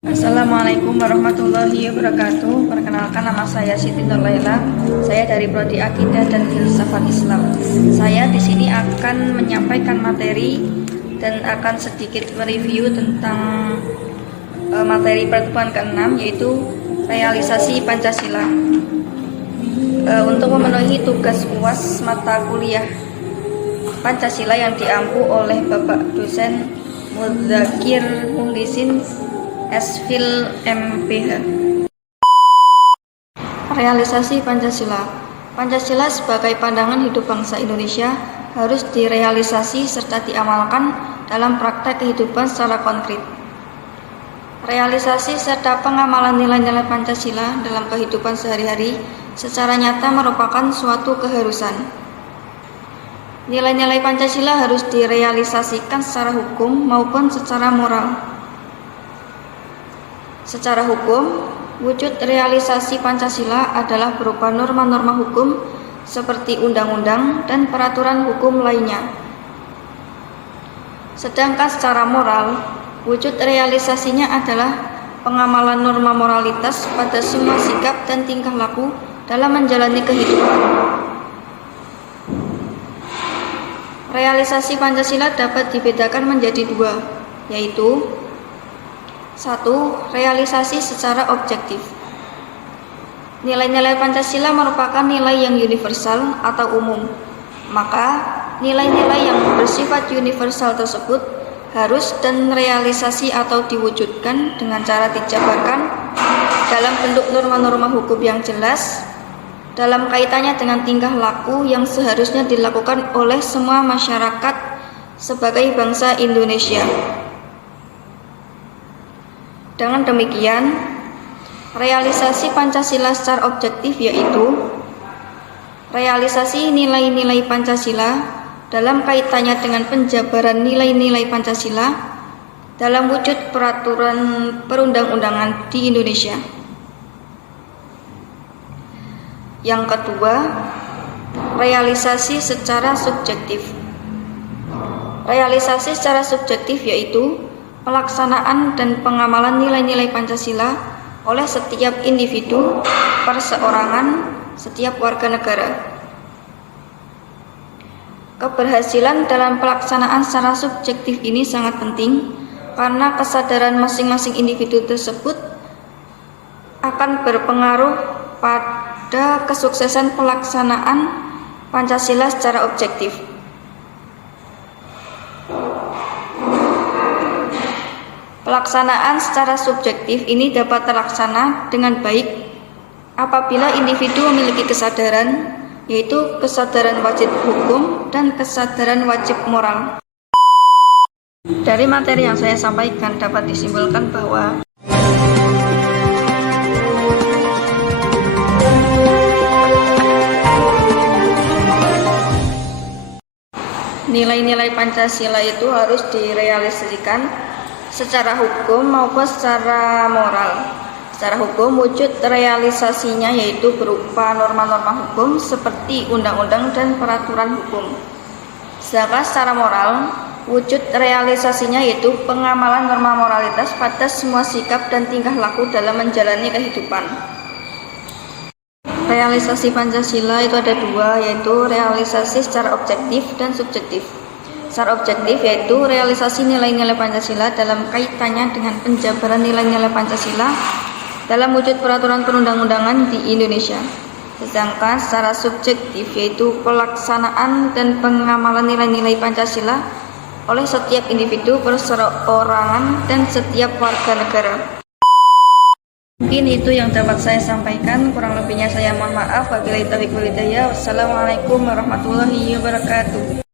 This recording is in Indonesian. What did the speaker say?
Assalamualaikum warahmatullahi wabarakatuh. Perkenalkan, nama saya Siti Nurlaila. Saya dari Prodi Akidah dan Filsafat Islam. Saya di sini akan menyampaikan materi dan akan sedikit mereview tentang materi pertemuan ke-6, yaitu realisasi Pancasila. Untuk memenuhi tugas UAS mata kuliah Pancasila yang diampu oleh Bapak Dosen Mudzakir Muhlisin S.Phil MPh. Realisasi Pancasila. Pancasila sebagai pandangan hidup bangsa Indonesia harus direalisasi serta diamalkan dalam praktek kehidupan secara konkret. Realisasi serta pengamalan nilai-nilai Pancasila dalam kehidupan sehari-hari secara nyata merupakan suatu keharusan. Nilai-nilai Pancasila harus direalisasikan secara hukum maupun secara moral. Secara hukum, wujud realisasi Pancasila adalah berupa norma-norma hukum seperti undang-undang dan peraturan hukum lainnya. Sedangkan secara moral, wujud realisasinya adalah pengamalan norma moralitas pada semua sikap dan tingkah laku dalam menjalani kehidupan. Realisasi Pancasila dapat dibedakan menjadi dua, yaitu 1. Realisasi secara objektif. Nilai-nilai Pancasila merupakan nilai yang universal atau umum. Maka, nilai-nilai yang bersifat universal tersebut harus dan realisasi atau diwujudkan dengan cara dijabarkan dalam bentuk norma-norma hukum yang jelas dalam kaitannya dengan tingkah laku yang seharusnya dilakukan oleh semua masyarakat sebagai bangsa Indonesia. Dengan demikian, realisasi Pancasila secara objektif yaitu realisasi nilai-nilai Pancasila dalam kaitannya dengan penjabaran nilai-nilai Pancasila dalam wujud peraturan perundang-undangan di Indonesia. Yang kedua, realisasi secara subjektif. Realisasi secara subjektif yaitu pelaksanaan dan pengamalan nilai-nilai Pancasila oleh setiap individu, perseorangan, setiap warga negara. Keberhasilan dalam pelaksanaan secara subjektif ini sangat penting karena kesadaran masing-masing individu tersebut akan berpengaruh pada kesuksesan pelaksanaan Pancasila secara objektif. Pelaksanaan secara subjektif ini dapat terlaksana dengan baik apabila individu memiliki kesadaran, yaitu kesadaran wajib hukum dan kesadaran wajib moral. Dari materi yang saya sampaikan dapat disimpulkan bahwa nilai-nilai Pancasila itu harus direalisasikan secara hukum maupun secara moral. Secara hukum, wujud realisasinya yaitu berupa norma-norma hukum seperti undang-undang dan peraturan hukum. Sedangkan secara moral, wujud realisasinya yaitu pengamalan norma moralitas pada semua sikap dan tingkah laku dalam menjalani kehidupan. Realisasi Pancasila itu ada dua, yaitu realisasi secara objektif dan subjektif. Secara objektif yaitu realisasi nilai-nilai Pancasila dalam kaitannya dengan penjabaran nilai-nilai Pancasila dalam wujud peraturan perundang-undangan di Indonesia. Sedangkan secara subjektif yaitu pelaksanaan dan pengamalan nilai-nilai Pancasila oleh setiap individu, perseorangan, dan setiap warga negara. Mungkin itu yang dapat saya sampaikan, kurang lebihnya saya mohon maaf. Wabillahi taufiq wal hidayah. Wassalamualaikum warahmatullahi wabarakatuh.